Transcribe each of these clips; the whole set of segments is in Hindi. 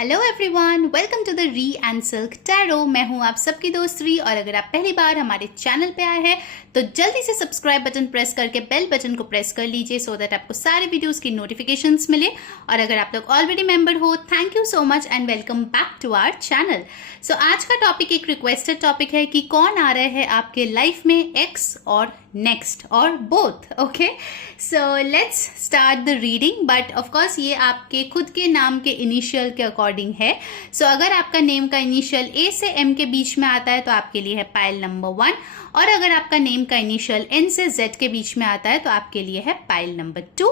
Hello everyone, welcome to the Ree and silk tarot. मैं हूं आप सबकी दोस्त री, और अगर आप पहली बार हमारे चैनल पे आए हैं तो जल्दी से सब्सक्राइब बटन प्रेस करके बेल बटन को प्रेस कर लीजिए सो दैट आपको सारे वीडियोस की नोटिफिकेशंस मिले। और अगर आप लोग ऑलरेडी मेंबर हो, thank you so much and welcome back to our channel. So आज का टॉपिक एक रिक्वेस्टेड टॉपिक है कि कौन आ रहे हैं आपके लाइफ में, एक्स और नेक्स्ट और both. Okay, so let's start the reading. But of course ये आपके खुद के नाम के इनिशियल के अकॉर्डिंग है। सो अगर आपका नेम का इनिशियल ए से एम के बीच में आता है तो आपके लिए है पाइल नंबर 1, और अगर आपका नेम का इनिशियल एन से जेड के बीच में आता है तो आपके लिए है पाइल नंबर 2।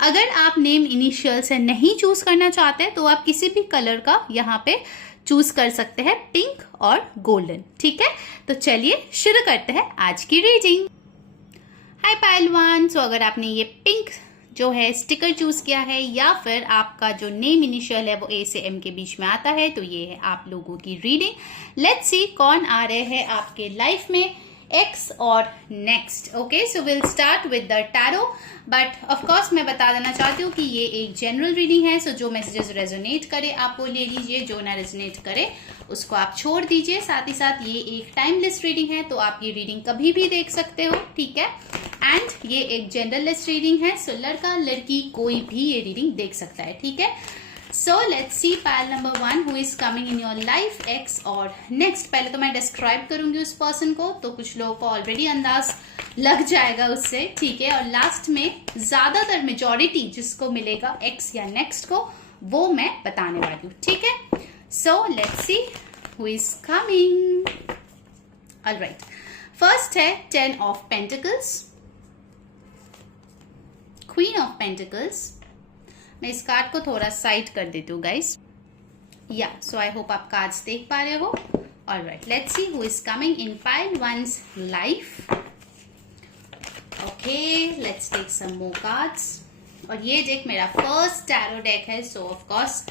अगर आप नेम इनिशियल से नहीं चूज करना चाहते तो आप किसी भी कलर का यहाँ पे चूज कर सकते हैं, पिंक और गोल्डन। ठीक है, तो चलिए शुरू करते हैं आज की रीडिंग। हाय पाइल 1, सो अगर आपने ये पिंक जो है स्टिकर चूज किया है या फिर आपका जो नेम इनिशियल है वो ए से एम के बीच में आता है तो ये है आप लोगों की रीडिंग। लेट्स सी कौन आ रहे हैं आपके लाइफ में, एक्स और next. Okay, so will start with the tarot. But of course मैं बता देना चाहती हूँ कि ये एक जनरल रीडिंग है। सो जो मैसेजेस रेजोनेट करे आप वो ले लीजिए, जो ना रेजोनेट करे उसको आप छोड़ दीजिए। साथ ही साथ ये एक टाइमलेस रीडिंग है तो आप ये रीडिंग कभी भी देख सकते हो। ठीक है, एंड ये एक जेंडरलेस रीडिंग है, सो लड़का लड़की कोई भी ये रीडिंग देख सकता है। ठीक है, so let's C pile number 1, who is coming in your life, x और नेक्स्ट। पहले तो मैं डिस्क्राइब करूंगी उस पर्सन को, तो कुछ लोगों को ऑलरेडी अंदाज लग जाएगा उससे। ठीक है, और लास्ट में ज्यादातर मेजॉरिटी जिसको मिलेगा एक्स या नेक्स्ट को वो मैं बताने वाली हूँ। ठीक है, so let's see who is coming. Alright, first है 10 of pentacles, queen of pentacles. मैं इस कार्ड को थोड़ा साइड कर देती हूँ गाइस। या सो आई होप आप कार्ड्स देख पा रहे हो। Alright, let's see who is coming in pile 1's life. Okay, let's take some more cards. और ये डेक मेरा फर्स्ट टैरो डेक है, so of course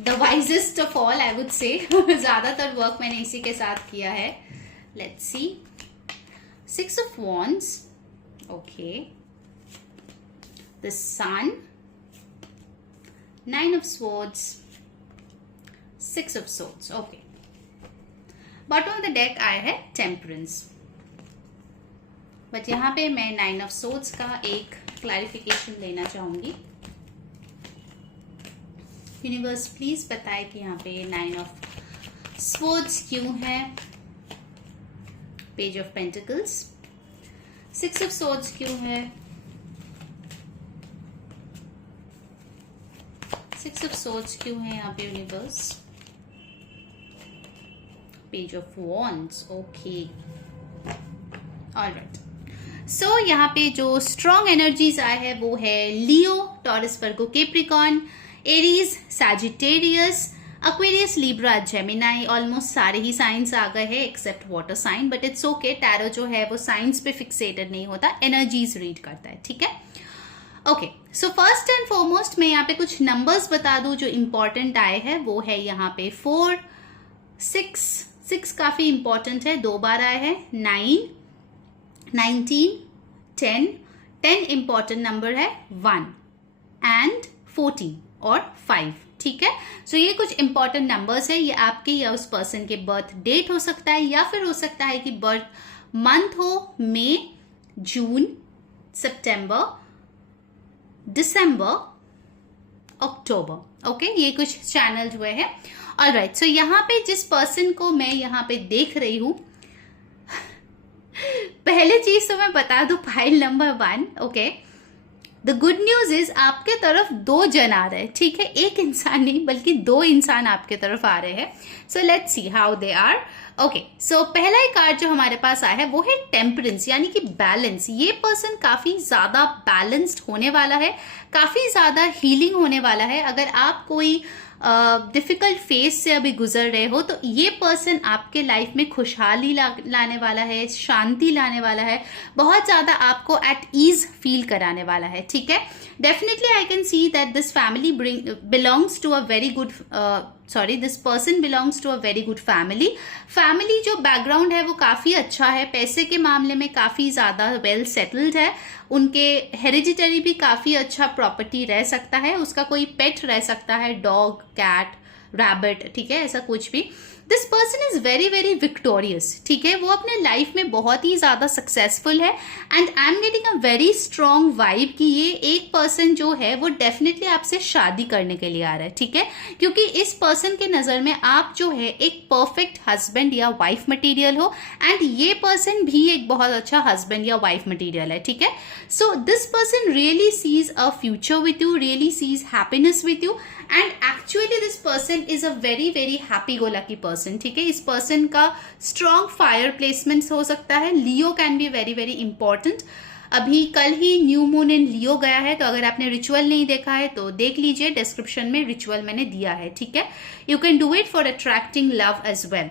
the wisest of all I would say. ज्यादातर वर्क मैंने इसी के साथ किया है। Let's see 6 of wands, okay, the sun, 9 of swords, 6 of swords. Okay, bottom of the deck आया है temperance, बट यहाँ पे मैं 9 of swords का एक क्लैरिफिकेशन लेना चाहूंगी। यूनिवर्स प्लीज बताए कि यहाँ पे 9 of swords क्यों है, page of pentacles, 6 of swords क्यों है, 6 of swords क्यों है यहाँ पे universe, page of wands. Okay, alright, so यहाँ पे जो स्ट्रॉन्ग एनर्जीज आए हैं वो है Leo, Taurus, Virgo, Capricorn, Aries, Sagittarius, Aquarius, Libra, Gemini. Almost सारे ही साइंस आ गए हैं except water sign, but it's okay. Tarot जो है वो साइंस पे फिक्सेटेड नहीं होता, एनर्जीज रीड करता है। ठीक है, okay, so first and foremost मैं यहाँ पे कुछ नंबर्स बता दूं जो इंपॉर्टेंट आए हैं। वो है यहाँ पे 4, 6 काफी इंपॉर्टेंट है, 2 बार आए हैं, 9, 19, 10 इंपॉर्टेंट नंबर है, 1 एंड 14 और 5। ठीक है, सो ये कुछ इंपॉर्टेंट नंबर्स है। ये आपके या उस पर्सन के बर्थ डेट हो सकता है, या फिर हो सकता है कि बर्थ मंथ हो, मई, जून, सितंबर, दिसंबर, अक्टूबर। ओके, ये कुछ चैनल हुए हैं। ऑलराइट, सो यहाँ पे जिस पर्सन को मैं यहाँ पे देख रही हूं, पहले चीज तो मैं बता दूं pile number 1। Okay, the good news is आपके तरफ 2 जन आ रहे हैं। ठीक है, एक इंसान नहीं बल्कि 2 इंसान आपके तरफ आ रहे हैं। So let's see how they are. Okay, so पहला ही कार्ड जो हमारे पास आया है वो है टेम्परेंस, यानी कि बैलेंस। ये पर्सन काफी ज्यादा बैलेंस्ड होने वाला है, काफी ज्यादा हीलिंग होने वाला है। अगर आप कोई डिफिकल्ट फेज से अभी गुजर रहे हो तो ये पर्सन आपके लाइफ में खुशहाली लाने वाला है, शांति लाने वाला है, बहुत ज्यादा आपको एट ईज फील कराने वाला है। ठीक है, definitely I can see that this family belongs to a very good this person belongs to a very good family जो बैकग्राउंड है वो काफी अच्छा है, पैसे के मामले में काफी ज्यादा वेल सेटल्ड है, उनके हेरिडिटरी भी काफी अच्छा प्रॉपर्टी रह सकता है, उसका कोई पेट रह सकता है, डॉग, कैट, रैबिट, ठीक है, ऐसा कुछ भी। This person is very very victorious, ठीक है, वो अपने लाइफ में बहुत ही ज्यादा सक्सेसफुल है and I am getting a very strong vibe कि ये एक पर्सन जो है वो डेफिनेटली आपसे शादी करने के लिए आ रहा है, ठीक है, क्योंकि इस पर्सन के नजर में आप जो है एक परफेक्ट हस्बैंड या वाइफ मटेरियल हो एंड ये पर्सन भी एक बहुत अच्छा हस्बैंड या वाइफ मटेरियल है, ठीक है। So this person really sees a future with you, really sees happiness with you and actually this person is a very very happy go lucky person, ठीक है। इस पर्सन का स्ट्रॉन्ग फायर प्लेसमेंट हो सकता है, Leo can be very very important. अभी कल ही न्यू मून इन लियो गया है, तो अगर आपने रिचुअल नहीं देखा है तो देख लीजिए, डिस्क्रिप्शन में रिचुअल मैंने दिया है, ठीक है। You can do it for attracting love as well.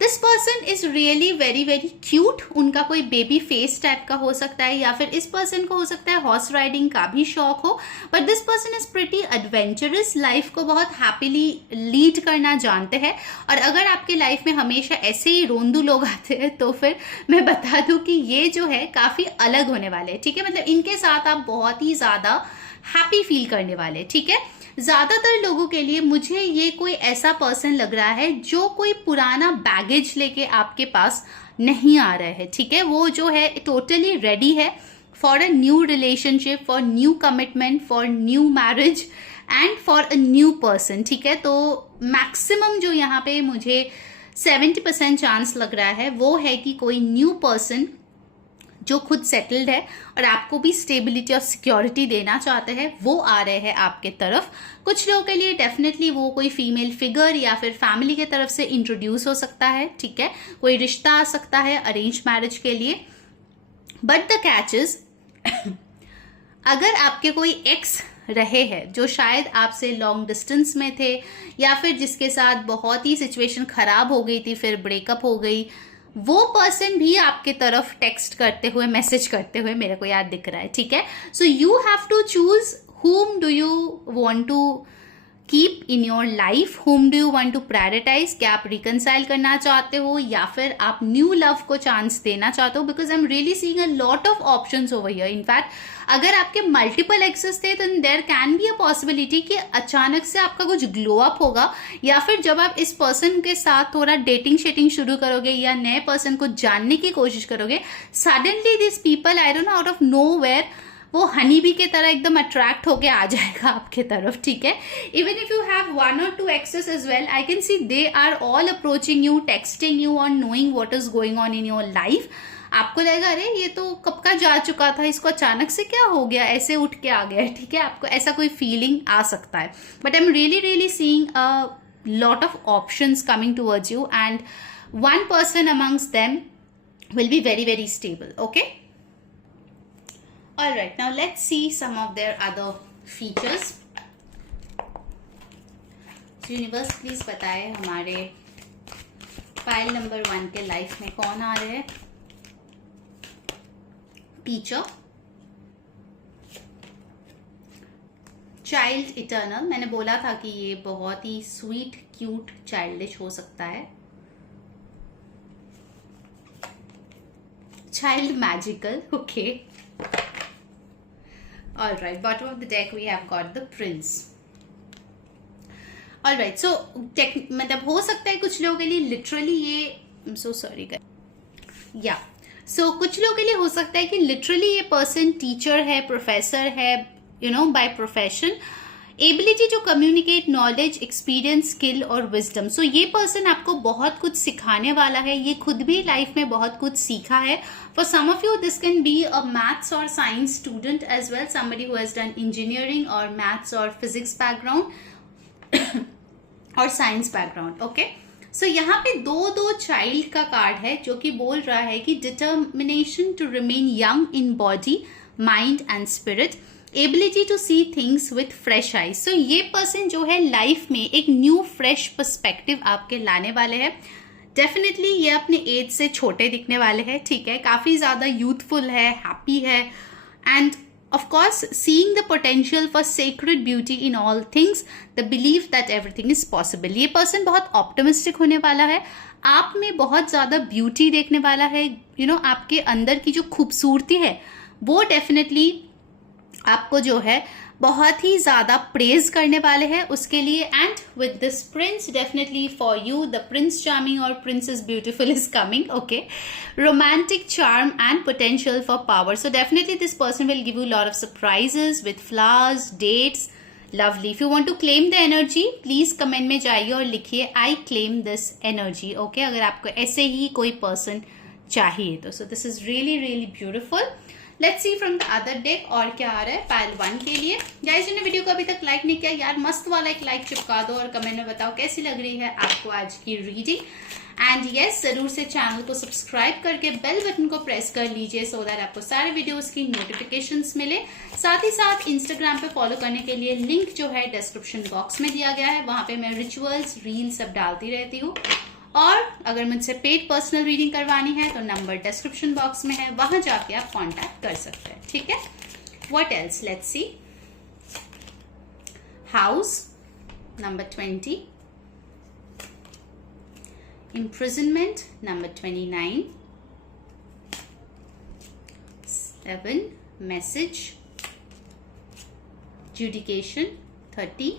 This person is really very very cute, उनका कोई बेबी फेस टाइप का हो सकता है या फिर इस पर्सन को हो सकता है हॉर्स राइडिंग का भी शौक हो, but this person is pretty adventurous, life को बहुत हैप्पीली लीड करना जानते हैं। और अगर आपके लाइफ में हमेशा ऐसे ही रोंदू लोग आते हैं तो फिर मैं बता दूं कि ये जो है काफी अलग होने वाले हैं, ठीक है, मतलब इनके साथ आप बहुत ही ज्यादा हैप्पी फील करने वाले, ठीक है। ज्यादातर लोगों के लिए मुझे ये कोई ऐसा पर्सन लग रहा है जो कोई पुराना बैगेज लेके आपके पास नहीं आ रहा है, ठीक है, वो जो है टोटली रेडी है for a new relationship, for new commitment, for new marriage and for a new person, ठीक है। तो मैक्सिमम जो यहाँ पे मुझे 70% चांस लग रहा है वो है कि कोई न्यू पर्सन जो खुद सेटल्ड है और आपको भी स्टेबिलिटी और सिक्योरिटी देना चाहते हैं वो आ रहे हैं आपके तरफ। कुछ लोगों के लिए डेफिनेटली वो कोई फीमेल फिगर या फिर फैमिली के तरफ से इंट्रोड्यूस हो सकता है, ठीक है, कोई रिश्ता आ सकता है अरेंज मैरिज के लिए। बट द कैच इज अगर आपके कोई एक्स रहे हैं जो शायद आपसे लॉन्ग डिस्टेंस में थे या फिर जिसके साथ बहुत ही सिचुएशन खराब हो गई थी, फिर ब्रेकअप हो गई, वो पर्सन भी आपके तरफ टेक्स्ट करते हुए, मैसेज करते हुए मेरे को याद दिख रहा है, ठीक है। So you have to choose whom do you want to keep in your life, whom do you want to prioritize। क्या आप रिकनसाइल करना चाहते हो या फिर आप न्यू लव को चांस देना चाहते हो, because I am really seeing a lot of options over here. In fact अगर आपके मल्टीपल एक्सेस थे तो there can be a possibility कि अचानक से आपका कुछ ग्लो अप होगा, या फिर जब आप इस पर्सन के साथ थोड़ा डेटिंग शेटिंग शुरू करोगे या नए पर्सन को जानने की कोशिश करोगे, suddenly this people I don't know out of nowhere वो हनी बी के तरह एकदम अट्रैक्ट होके आ जाएगा आपके तरफ, ठीक है। Even if you have 1 or 2 exes as well, I can see they are all approaching you, texting you on knowing what is going on in your life. आपको लगेगा अरे ये तो कब का जा चुका था, इसको अचानक से क्या हो गया, ऐसे उठ के आ गया, ठीक है, आपको ऐसा कोई फीलिंग आ सकता है। But I am really really seeing a lot of options coming towards you and one person amongst them will be very very stable. Okay, all right, now let's see some of their other features. So universe please बताए हमारे फाइल नंबर 1 के लाइफ में कौन आ रहे हैं। टीचर, चाइल्ड इटर्नल, मैंने बोला था कि ये बहुत ही स्वीट क्यूट चाइल्डिश हो सकता है। Child magical, okay, all right, bottom of the deck we have got the prince. All right, so मतलब हो सकता है कुछ लोगों के लिए लिटरली ये सो सॉरी या सो कुछ लोगों के लिए हो सकता है कि लिटरली ये पर्सन टीचर है, प्रोफेसर है, you know, by profession, ability to communicate knowledge, experience, skill और विजडम। सो ये पर्सन आपको बहुत कुछ सिखाने वाला है, ये खुद भी लाइफ में बहुत कुछ सीखा है। For some of you this can be a maths और science student as well, somebody who has done engineering और मैथ्स और फिजिक्स बैकग्राउंड और साइंस बैकग्राउंड। ओके, सो यहाँ पे दो चाइल्ड का कार्ड है जो कि बोल रहा है कि determination to remain young in body, mind and spirit, ability to see things with fresh eyes. So ये पर्सन जो है लाइफ में एक न्यू फ्रेश पर्सपेक्टिव आपके लाने वाले हैं। डेफिनेटली ये अपने एज से छोटे दिखने वाले हैं, ठीक है, काफी ज्यादा यूथफुल है, हैप्पी है and of course seeing the potential for sacred beauty in all things, the belief that everything is possible। ये पर्सन बहुत ऑप्टिमिस्टिक होने वाला है, आप में बहुत ज्यादा ब्यूटी देखने वाला है, यू नो, आपके अंदर की जो खूबसूरती है वो डेफिनेटली आपको जो है बहुत ही ज्यादा प्रेज करने वाले हैं उसके लिए. And with this prince, definitely for you the prince charming और princess beautiful is coming. Okay, romantic charm and potential for power. So definitely this person will give you a lot of surprises with flowers, dates. Lovely. If you want to claim the energy, please comment में जाइए और लिखिए I claim this energy. Okay, अगर आपको ऐसे ही कोई person चाहिए तो. So this is really really beautiful. Let's see from the other deck और क्या आ रहा है पाइल 1 के लिए. गाइस, जिन्होंने वीडियो को अभी तक लाइक नहीं किया यार, मस्त वाला एक लाइक चिपका दो और कमेंट में बताओ कैसी लग रही है आपको आज की रीडिंग. एंड यस, जरूर से चैनल को सब्सक्राइब करके बेल बटन को प्रेस कर लीजिए सो दैट आपको सारे वीडियोस की नोटिफिकेशंस मिले. साथ ही साथ इंस्टाग्राम पे फॉलो करने के लिए लिंक जो है डिस्क्रिप्शन बॉक्स में दिया गया है. वहां पे मैं रिचुअल्स, रील सब डालती रहती हूँ. और अगर मुझसे पेड पर्सनल रीडिंग करवानी है तो नंबर डिस्क्रिप्शन बॉक्स में है, वहां जाके आप कांटेक्ट कर सकते हैं. ठीक है, what else, let's see. House number 20, imprisonment number 29, 7, message, judication 30,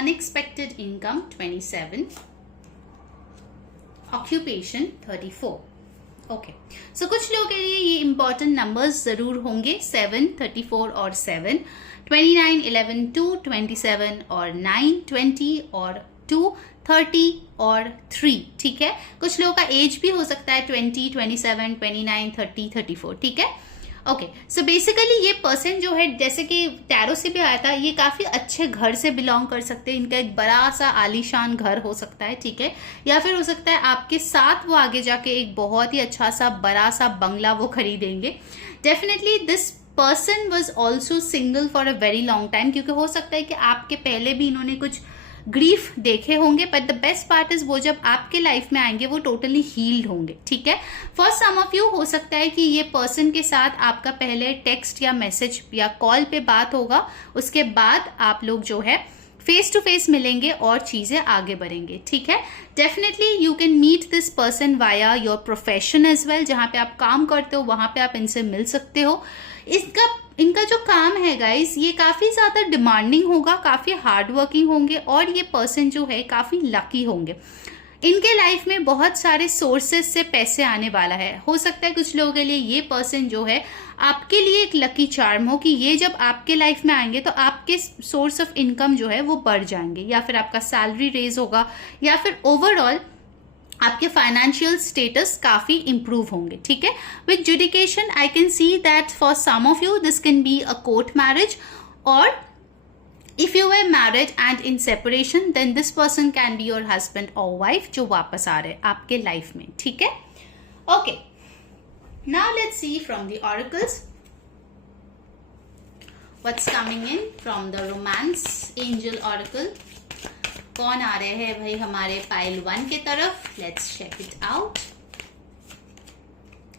unexpected income 27, occupation 34. Okay, सो कुछ लोगों के लिए ये इंपॉर्टेंट नंबर्स जरूर होंगे. 7, 34 और 7, 29, 11, 2, 27 और 9, 20 और 2, 30 और 3. ठीक है, कुछ लोगों का एज भी हो सकता है 20, 27, 29, 30, 34. ठीक है, ओके. सो बेसिकली ये पर्सन जो है, जैसे कि टैरो से भी आया था, ये काफी अच्छे घर से बिलोंग कर सकते हैं. इनका एक बड़ा सा आलीशान घर हो सकता है. ठीक है, या फिर हो सकता है आपके साथ वो आगे जाके एक बहुत ही अच्छा सा बड़ा सा बंगला वो खरीदेंगे. Definitely this person was also single for a very long time, क्योंकि हो सकता है कि आपके पहले भी इन्होंने कुछ ग्रीफ देखे होंगे. But the best part is वो जब आपके लाइफ में आएंगे वो टोटली हील्ड होंगे. ठीक है, फॉर सम ऑफ यू हो सकता है कि ये पर्सन के साथ आपका पहले टेक्स्ट या मैसेज या कॉल पे बात होगा, उसके बाद आप लोग जो है फेस टू फेस मिलेंगे और चीजें आगे बढ़ेंगे. ठीक है, definitely you can meet this person via your profession as well. जहां पे आप काम करते हो वहां पे आप इनसे मिल सकते हो. इनका जो काम है गाइस, ये काफी ज्यादा डिमांडिंग होगा, काफी हार्ड वर्किंग होंगे और ये पर्सन जो है काफी लकी होंगे. इनके लाइफ में बहुत सारे सोर्सेस से पैसे आने वाला है. हो सकता है कुछ लोगों के लिए ये पर्सन जो है आपके लिए एक लकी चार्म हो कि ये जब आपके लाइफ में आएंगे तो आपके सोर्स ऑफ इनकम जो है वो बढ़ जाएंगे, या फिर आपका सैलरी रेज होगा, या फिर ओवरऑल आपके फाइनेंशियल स्टेटस काफी इंप्रूव होंगे. ठीक है, with adjudication I can see that for some of you this can be a court marriage, और if you were married and in separation then this person can be your husband or wife जो वापस आ रहे आपके लाइफ में. ठीक है, okay. now let's see from the oracles what's coming in from the romance angel oracle. कौन आ रहे हैं भाई हमारे पाइल 1 के तरफ. Let's check it out.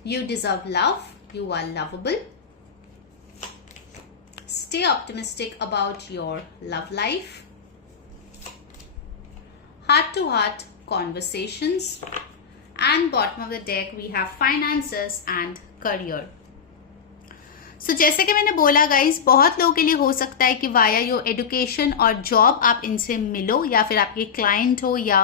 You deserve love, you are lovable. Stay optimistic about your love life. Heart-to-heart conversations. And bottom of the deck we have finances and career. So जैसे कि मैंने बोला गाइस, बहुत लोगों के लिए हो सकता है कि वाया योर एजुकेशन और जॉब आप इनसे मिलो, या फिर आपके क्लाइंट हो, या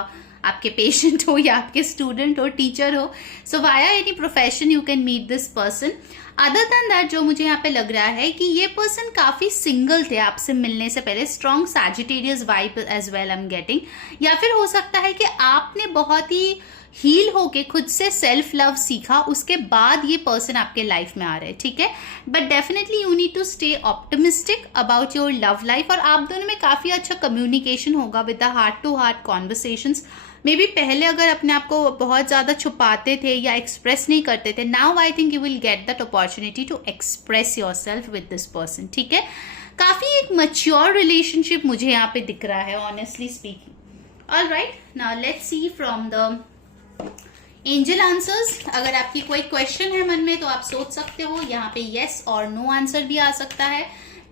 आपके पेशेंट हो, या आपके स्टूडेंट हो, टीचर हो. So via any profession you can meet this person. Other than that जो मुझे यहाँ पे लग रहा है कि ये पर्सन काफी सिंगल थे आपसे मिलने से पहले. Strong Sagittarius vibe as well I am getting. या फिर हो सकता है कि आपने बहुत ही हील होके खुद से सेल्फ लव सीखा, उसके बाद ये पर्सन आपके लाइफ में आ रहे हैं. ठीक है, but definitely you need to stay optimistic about your love life. और आप दोनों में काफी अच्छा कम्युनिकेशन होगा with the heart to heart conversations. Maybe पहले अगर अपने आप को बहुत ज्यादा छुपाते थे या एक्सप्रेस नहीं करते थे, now I think you will get that opportunity to express yourself with this person. ठीक है, काफी एक मैच्योर रिलेशनशिप मुझे यहाँ पे दिख रहा है honestly speaking. Alright, now let's see from the angel answers. अगर आपकी कोई क्वेश्चन है मन में तो आप सोच सकते हो. यहाँ पे येस और नो आंसर भी आ सकता है,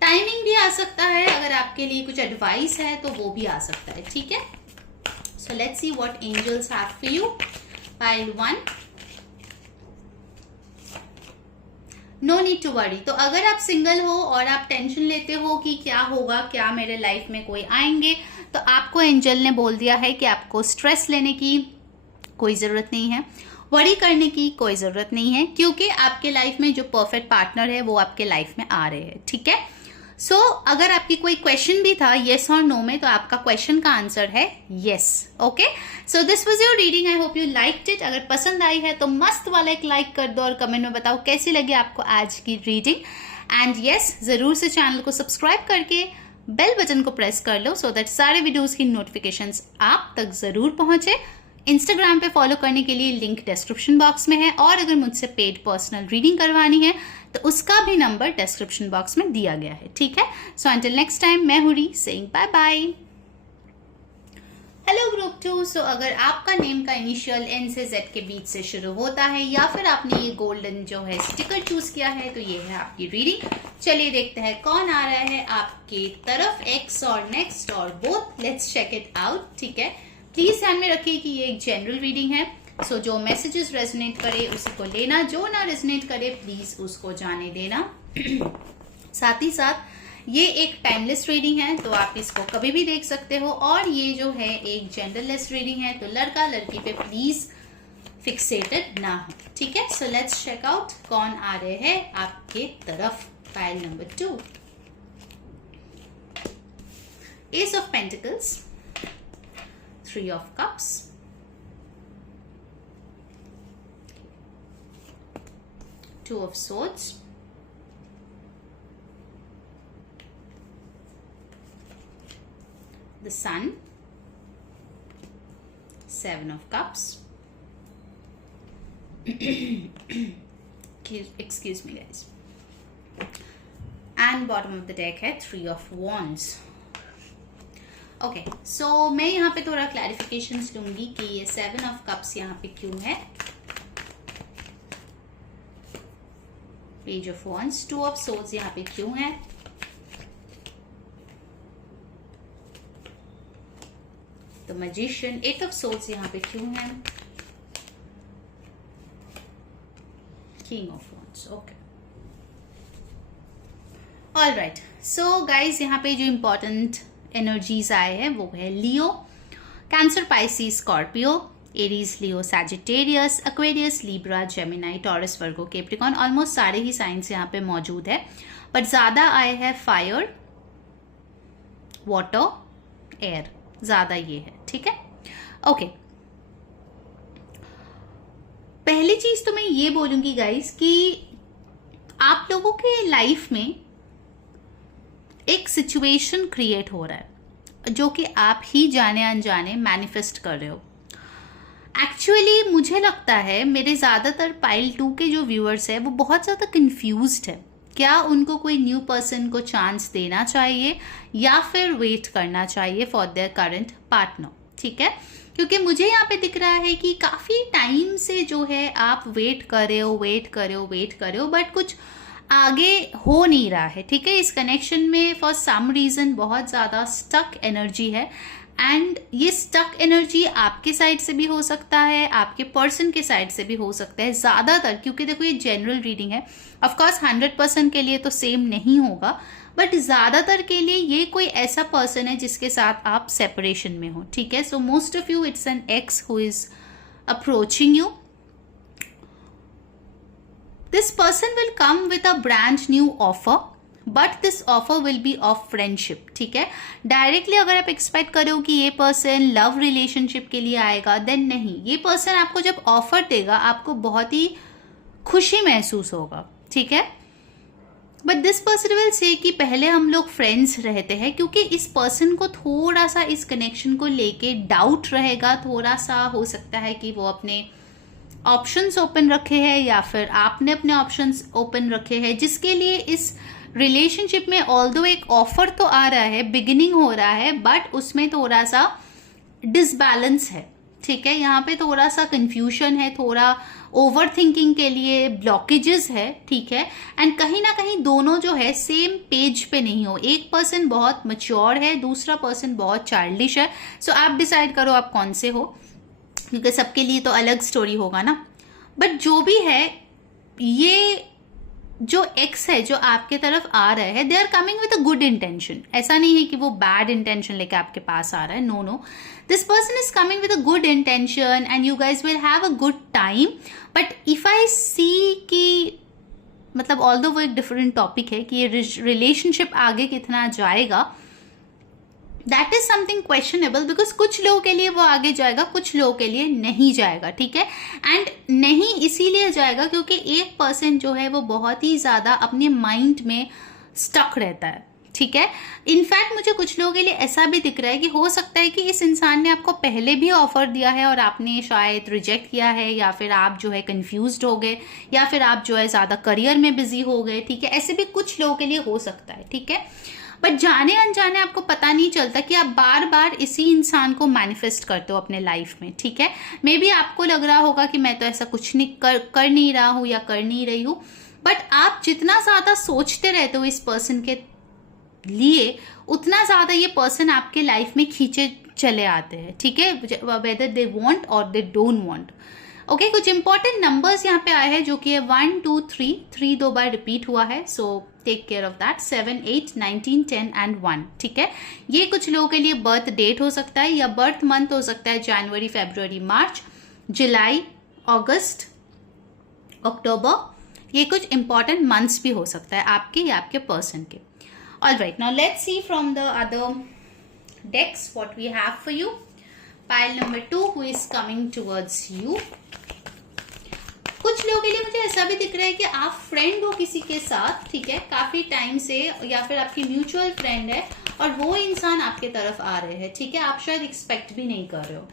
टाइमिंग भी आ सकता है. अगर आपके लिए कुछ एडवाइस है तो वो भी आ सकता है. ठीक है, so let's see what angels have for you. Pile 1, no need to worry. तो अगर आप सिंगल हो और आप टेंशन लेते हो कि क्या होगा, क्या मेरे लाइफ में कोई आएंगे, तो आपको एंजल ने बोल दिया है कि आपको स्ट्रेस लेने की कोई ज़रूरत नहीं है, वरी करने की कोई ज़रूरत नहीं है, क्योंकि आपके लाइफ में जो परफेक्ट पार्टनर है वो आपके लाइफ में आ रहे हैं। ठीक है, सो अगर आपकी कोई क्वेश्चन भी था येस और नो में, तो आपका क्वेश्चन का आंसर है yes. Okay, so this was your reading. I hope you liked it. अगर पसंद आई है तो मस्त वाला एक लाइक कर दो और कमेंट में बताओ कैसी लगी आपको आज की रीडिंग। एंड येस, जरूर से चैनल को सब्सक्राइब करके बेल बटन को प्रेस कर लो सो दैट सारे वीडियोस की नोटिफिकेशंस आप तक जरूर पहुंचे। इंस्टाग्राम पे फॉलो करने के लिए लिंक डिस्क्रिप्शन बॉक्स में है, और अगर मुझसे पेड पर्सनल रीडिंग करवानी है तो उसका भी नंबर डिस्क्रिप्शन बॉक्स में दिया गया है। ठीक है, सो अंटिल नेक्स्ट टाइम, मैं हूं Ree saying bye bye. Hello group 2। So अगर आपका नेम का इनिशियल एन से जेड के बीच से शुरू होता है, या फिर आपने ये गोल्डन जो है स्टिकर चूज किया है, तो ये है आपकी रीडिंग। चलिए देखते हैं कौन आ रहा है आपके तरफ, एक्स और नेक्स्ट और both. Let's check it out. ठीक है, प्लीज ध्यान में रखिए कि ये एक जनरल रीडिंग है, सो जो मैसेजेस रेजोनेट करे उसी को लेना, जो ना रेजोनेट करे प्लीज उसको जाने देना। साथ ही साथ ये एक टाइमलेस रीडिंग है, तो आप इसको कभी भी देख सकते हो, और ये जो है एक जेंडरलेस रीडिंग है, तो लड़का लड़की पे प्लीज फिक्सेटेड ना हो। ठीक है, सो लेट्स चेक आउट कौन आ रहे हैं आपके तरफ। Pile number 2, S of pentacles, 3 of cups, Two of swords, the sun, 7 of cups, excuse me guys, and bottom of the deck है 3 of wands। ओके, सो मैं यहाँ पे थोड़ा क्लैरिफिकेशंस लूंगी कि ये 7 ऑफ कप्स यहाँ पे क्यों है, page of wands, 2 of swords यहाँ पे क्यों है, द मैजिशियन, 8 ऑफ सोर्ड्स यहाँ पे क्यों है, king of wands. Okay, alright. So guys यहाँ पे जो इंपॉर्टेंट एनर्जीज आए हैं वो है Leo, Cancer, Pisces, Scorpio, Aries, Leo, Sagittarius, Aquarius, Libra, Gemini, Taurus, Virgo, Capricorn. Almost सारे ही साइंस यहाँ पे मौजूद है, बट ज्यादा आए हैं फायर, वाटर, एयर, ज्यादा ये है। ठीक है, ओके। पहली चीज तो मैं ये बोलूंगी गाइस कि आप लोगों के लाइफ में एक सिचुएशन क्रिएट हो रहा है जो कि आप ही जाने अनजाने मैनिफेस्ट कर रहे हो। एक्चुअली मुझे लगता है मेरे ज़्यादातर पाइल 2 के जो व्यूअर्स है वो बहुत ज़्यादा कंफ्यूज्ड है, क्या उनको कोई न्यू पर्सन को चांस देना चाहिए या फिर वेट करना चाहिए फॉर देयर करंट पार्टनर। ठीक है, क्योंकि मुझे यहाँ पे दिख रहा है कि काफ़ी टाइम से जो है आप वेट कर रहे हो, बट कुछ आगे हो नहीं रहा है। ठीक है, इस कनेक्शन में फॉर सम रीजन बहुत ज्यादा स्टक एनर्जी है, एंड ये स्टक एनर्जी आपके साइड से भी हो सकता है, आपके पर्सन के साइड से भी हो सकता है ज्यादातर, क्योंकि देखो ये जनरल रीडिंग है। ऑफकोर्स 100% के लिए तो सेम नहीं होगा, बट ज्यादातर के लिए ये कोई ऐसा पर्सन है जिसके साथ आप सेपरेशन में हो। ठीक है, so most of you it's an x who is approaching you. This person will come with a brand new offer, but this offer will be of friendship। ठीक है, डायरेक्टली अगर आप एक्सपेक्ट करो कि ये पर्सन लव रिलेशनशिप के लिए आएगा, देन नहीं। ये पर्सन आपको जब ऑफर देगा आपको बहुत ही खुशी महसूस होगा। ठीक है, but this person will say कि पहले हम लोग फ्रेंड्स रहते हैं, क्योंकि इस पर्सन को थोड़ा सा इस कनेक्शन को लेके डाउट रहेगा, थोड़ा सा हो सकता है कि वो अपने ऑप्शंस ओपन रखे हैं या फिर आपने अपने ऑप्शंस ओपन रखे हैं, जिसके लिए इस रिलेशनशिप में ऑल्दो एक ऑफर तो आ रहा है, बिगिनिंग हो रहा है, बट उसमें थोड़ा सा डिसबैलेंस है। ठीक है, यहाँ पे थोड़ा सा कंफ्यूजन है, थोड़ा ओवर थिंकिंग के लिए ब्लॉकेजेस है। ठीक है, एंड कहीं ना कहीं दोनों जो है सेम पेज पे नहीं हो, एक पर्सन बहुत मैच्योर है, दूसरा पर्सन बहुत चाइल्डिश है। सो आप डिसाइड करो आप कौन से हो, क्योंकि सबके लिए तो अलग स्टोरी होगा ना। बट जो भी है, ये जो एक्स है जो आपके तरफ आ रहा है, they are coming with a good intention. ऐसा नहीं है कि वो बैड इंटेंशन लेके आपके पास आ रहा है. No no, this person is coming with a good intention and you guys will have a good time. But if I see कि मतलब ऑल्दो वो एक डिफरेंट टॉपिक है कि ये रिलेशनशिप आगे कितना जाएगा, that is something questionable. Because कुछ लोगों के लिए वो आगे जाएगा, कुछ लोगों के लिए नहीं जाएगा. ठीक है, एंड नहीं इसीलिए जाएगा क्योंकि एक पर्सन जो है वो बहुत ही ज्यादा अपने माइंड में स्टक रहता है. ठीक है, इनफैक्ट मुझे कुछ लोगों के लिए ऐसा भी दिख रहा है कि हो सकता है कि इस इंसान ने आपको पहले भी ऑफर दिया है और आपने शायद रिजेक्ट किया है, या फिर आप जो है कंफ्यूज्ड हो गए, या फिर आप जो है ज्यादा करियर में बिजी हो गए. ठीक है, ऐसे भी कुछ लोगों के लिए हो सकता है. ठीक है, बट जाने अनजाने आपको पता नहीं चलता कि आप बार बार इसी इंसान को मैनिफेस्ट करते हो अपने लाइफ में. ठीक है, मे बी आपको लग रहा होगा कि मैं तो ऐसा कुछ नहीं कर नहीं रहा हूं या कर नहीं रही हूं, बट आप जितना ज्यादा सोचते रहते हो इस पर्सन के लिए, उतना ज्यादा ये पर्सन आपके लाइफ में खींचे चले आते हैं. ठीक है, वेदर दे वांट और दे डोंट वांट. ओके, कुछ इंपॉर्टेंट नंबर्स यहाँ पे आए हैं जो कि है 1 2 3 दो बार रिपीट हुआ है. So take care of that. 7 8 19 10 and 1. ठीक है, ये कुछ लोगों के लिए बर्थ डेट हो सकता है या बर्थ मंथ हो सकता है. जनवरी, फरवरी, मार्च, जुलाई, अगस्त, अक्टूबर. ये कुछ इंपॉर्टेंट मंथ्स भी हो सकता है आपके या आपके पर्सन के. All right, now let's see from the other decks what we have for you. Pile number 2, who is coming towards you. कुछ लोगों के लिए मुझे ऐसा भी दिख रहा है कि आप फ्रेंड हो किसी के साथ. ठीक है, काफी टाइम से, या फिर आपकी म्यूचुअल फ्रेंड है और वो इंसान आपके तरफ आ रहे हैं. ठीक है, आप शायद एक्सपेक्ट भी नहीं कर रहे हो.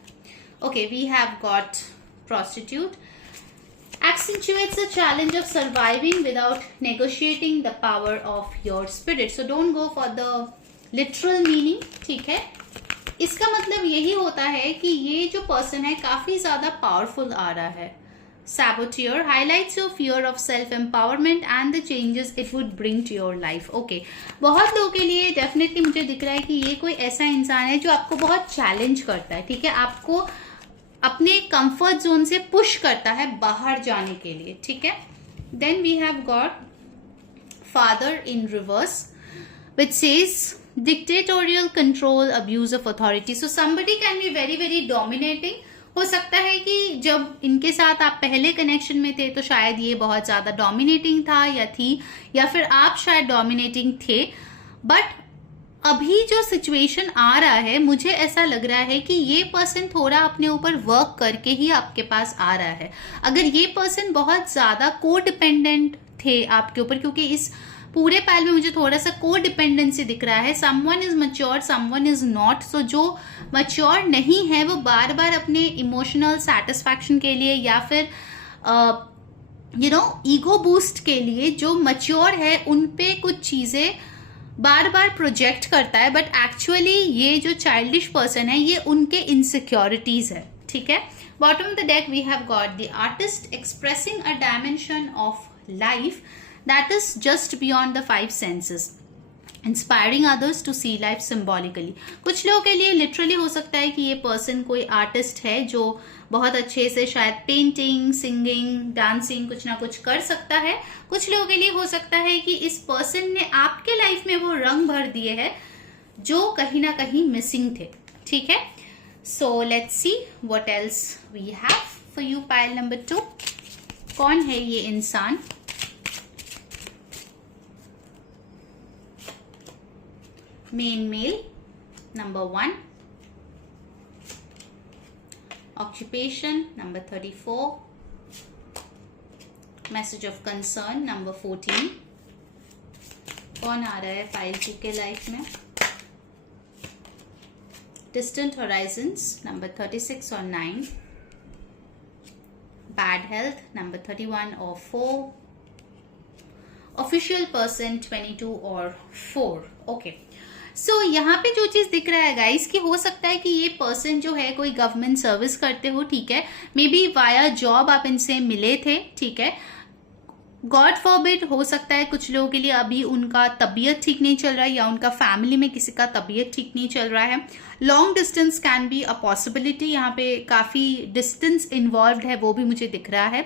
Okay, we have got prostitute. Accentuates the challenge of surviving without negotiating the power of your spirit. So don't go for the literal meaning. ठीक है, इसका मतलब यही होता है कि ये जो पर्सन है काफी ज्यादा पावरफुल आ रहा है. Saboteur highlights your fear of self-empowerment and the changes it would bring to your life. Okay, बहुत लोगों के लिए डेफिनेटली मुझे दिख रहा है कि ये कोई ऐसा इंसान है जो आपको बहुत चैलेंज करता है. ठीक है, आपको अपने कंफर्ट जोन से पुश करता है बाहर जाने के लिए. ठीक है, then we have got father in reverse which says dictatorial control, abuse of authority. So somebody can be very very dominating. हो सकता है कि जब इनके साथ आप पहले कनेक्शन में थे तो शायद ये बहुत ज्यादा डोमिनेटिंग था या थी, या फिर आप शायद डोमिनेटिंग थे. बट अभी जो सिचुएशन आ रहा है, मुझे ऐसा लग रहा है कि ये पर्सन थोड़ा अपने ऊपर वर्क करके ही आपके पास आ रहा है. अगर ये पर्सन बहुत ज्यादा को डिपेंडेंट थे आपके ऊपर, क्योंकि इस पूरे पाइल में मुझे थोड़ा सा को डिपेंडेंसी दिख रहा है. Someone is mature, someone is not. So जो मैच्योर नहीं है वो बार बार अपने इमोशनल सेटिस्फैक्शन के लिए या फिर ईगो बूस्ट के लिए, जो मैच्योर है उन पे कुछ चीजें बार बार प्रोजेक्ट करता है. बट एक्चुअली ये जो चाइल्डिश पर्सन है ये उनके इनसिक्योरिटीज है. ठीक है, bottom of the deck we have got the artist expressing a dimension of life that is just beyond the five senses, inspiring others to see life symbolically. कुछ लोगों के लिए लिटरली हो सकता है कि ये पर्सन कोई आर्टिस्ट है जो बहुत अच्छे से शायद पेंटिंग, सिंगिंग, डांसिंग कुछ ना कुछ कर सकता है. कुछ लोगों के लिए हो सकता है कि इस पर्सन ने आपके लाइफ में वो रंग भर दिए हैं जो कहीं ना कहीं मिसिंग थे. ठीक है, so let's see what else we have for you. Pile number 2, कौन है ये इंसान. Main male, number 1. Occupation, number 34. Message of concern, number 14. कौन आ रहा है फाइल 2 के लाइफ में. Distant horizons, number 36 or 9. Bad health, number 31 or 4. Official person, 22 or 4. Okay. सो यहाँ पे जो चीज दिख रहा है गाइस कि हो सकता है कि ये पर्सन जो है कोई गवर्नमेंट सर्विस करते हो. ठीक है, मे बी वाया जॉब आप इनसे मिले थे. ठीक है, गॉड फॉरबिड हो सकता है कुछ लोगों के लिए अभी उनका तबीयत ठीक नहीं चल रहा है या उनका फैमिली में किसी का तबीयत ठीक नहीं चल रहा है. Long distance can be a possibility. यहाँ पे काफी डिस्टेंस इन्वॉल्व है वो भी मुझे दिख रहा है.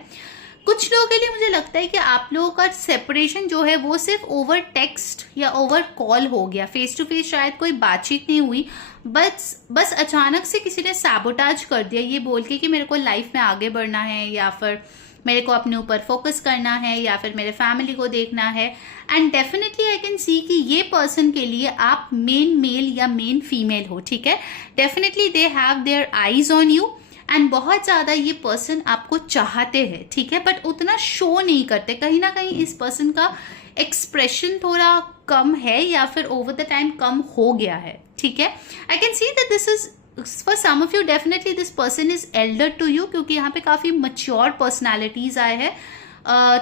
कुछ लोगों के लिए मुझे लगता है कि आप लोगों का सेपरेशन जो है वो सिर्फ ओवर टेक्स्ट या ओवर कॉल हो गया, फेस टू फेस शायद कोई बातचीत नहीं हुई, बस अचानक से किसी ने सैबोटाज कर दिया ये बोल के कि मेरे को लाइफ में आगे बढ़ना है, या फिर मेरे को अपने ऊपर फोकस करना है, या फिर मेरे फैमिली को देखना है। एंड डेफिनेटली आई कैन सी कि ये पर्सन के लिए आप मेन मेल या मेन फीमेल हो, ठीक है। Definitely they have their eyes on you and बहुत ज़्यादा ये पर्सन आपको चाहते हैं, ठीक है, बट उतना शो नहीं करते। कहीं ना कहीं इस पर्सन का एक्सप्रेशन थोड़ा कम है या फिर ओवर द टाइम कम हो गया है, ठीक है। I can see that this is for some of you, definitely this person is elder to you, क्योंकि यहाँ पे काफ़ी मच्योर पर्सनैलिटीज आए हैं।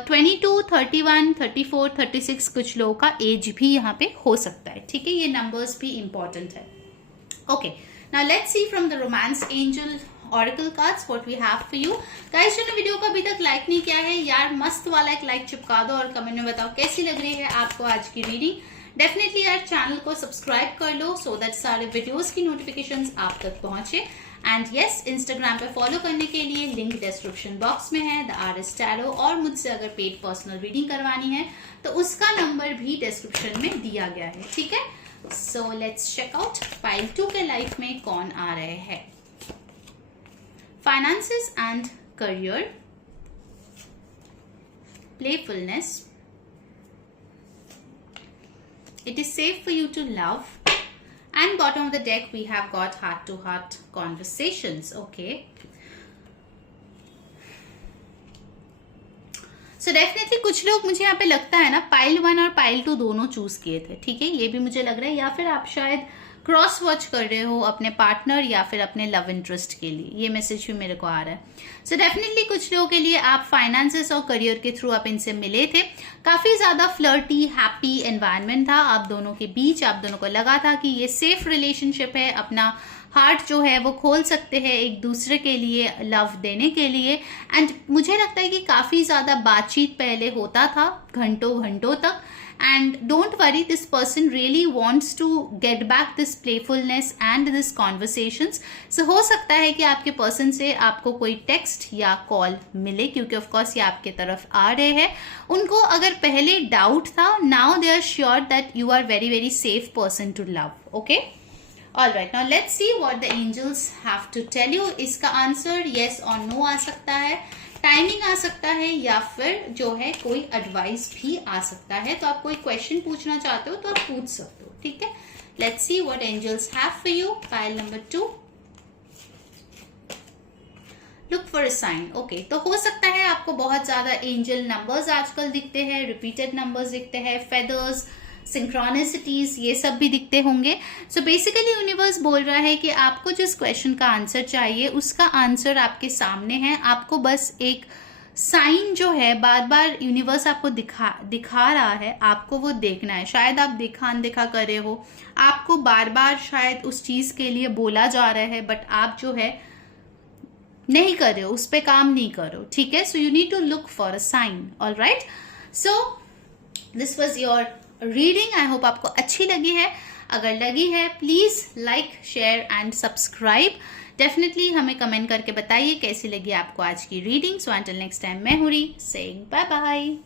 22, 31, 34, 36 कुछ लोगों का एज भी यहाँ पे हो सकता है, ठीक है। ये नंबर्स भी इंपॉर्टेंट है। Okay, now let's see from the romance angel Oracle cards what we have for you guys। जिन्होंने वीडियो को अभी तक लाइक नहीं किया है यार, मस्त वाला एक लाइक चिपका दो और कमेंट में बताओ कैसी लग रही है आपको आज की रीडिंग। डेफिनेटली यार चैनल को सब्सक्राइब कर लो सो दैट सारे वीडियोस की नोटिफिकेशंस आप तक पहुंचे। एंड यस, इंस्टाग्राम पे फॉलो करने के लिए लिंक डिस्क्रिप्शन बॉक्स में है, द आरएस टैरो। और मुझसे अगर पेड पर्सनल रीडिंग करवानी है तो उसका नंबर भी डिस्क्रिप्शन में दिया गया है, ठीक है। So let's check out pile 2 के लाइफ में कौन आ रहे हैं। Finances and career, playfulness, it is safe for you to love, and bottom of the deck we have got heart to heart conversations, okay। So definitely कुछ लोग, मुझे यहाँ पे लगता है ना, पाइल 1 और पाइल 2 दोनों चूज किए थे, ठीक है, ये भी मुझे लग रहा है। या फिर आप शायद क्रॉस वॉच कर रहे हो अपने पार्टनर या फिर अपने लव इंटरेस्ट के लिए, ये मैसेज भी मेरे को आ रहा है। सो डेफिनेटली कुछ लोगों के लिए आप फाइनेंसेस और करियर के थ्रू आप इनसे मिले थे। काफी ज्यादा फ्लर्टी हैप्पी एनवायरनमेंट था आप दोनों के बीच। आप दोनों को लगा था कि ये सेफ रिलेशनशिप है, अपना हार्ट जो है वो खोल सकते हैं एक दूसरे के लिए, लव देने के लिए। एंड मुझे लगता है कि काफी ज्यादा बातचीत पहले होता था, घंटों घंटों तक। And don't worry, this person really wants to get back this playfulness and this conversations। So हो सकता है कि आपके पर्सन से आपको कोई टेक्स्ट या कॉल मिले, क्योंकि ऑफ कोर्स ये आपके तरफ आ रहे हैं। उनको अगर पहले डाउट था, now they are sure that you are very very safe person to love, okay. Alright, now let's see what the angels have to tell you. इसका आंसर येस और नो आ सकता है, टाइमिंग आ सकता है, या फिर जो है कोई एडवाइस भी आ सकता है। तो आप कोई क्वेश्चन पूछना चाहते हो तो आप पूछ सकते हो, ठीक है। Let's see what angels have for you. Pile number 2, look for a sign, okay. तो हो सकता है आपको बहुत ज्यादा एंजल नंबर्स आजकल दिखते हैं, रिपीटेड नंबर्स दिखते हैं, फेदर्स, सिंक्रोनिसिटीज, ये सब भी दिखते होंगे। सो बेसिकली यूनिवर्स बोल रहा है कि आपको जिस क्वेश्चन का आंसर चाहिए उसका आंसर आपके सामने है। आपको बस एक साइन जो है बार बार यूनिवर्स आपको दिखा रहा है, आपको वो देखना है। शायद आप देखा अनदेखा कर रहे हो, आपको बार बार शायद उस चीज के लिए बोला जा रहा है, बट आप जो है नहीं कर रहे हो, उस पर काम नहीं करो, ठीक है। So you need to look for a sign, alright. So this was your reading. I hope आपको अच्छी लगी है। अगर लगी है please like, share and subscribe. Definitely हमें कमेंट करके बताइए कैसी लगी आपको आज की reading. So until next time, मैं हूँ री सेइंग बाय बाय।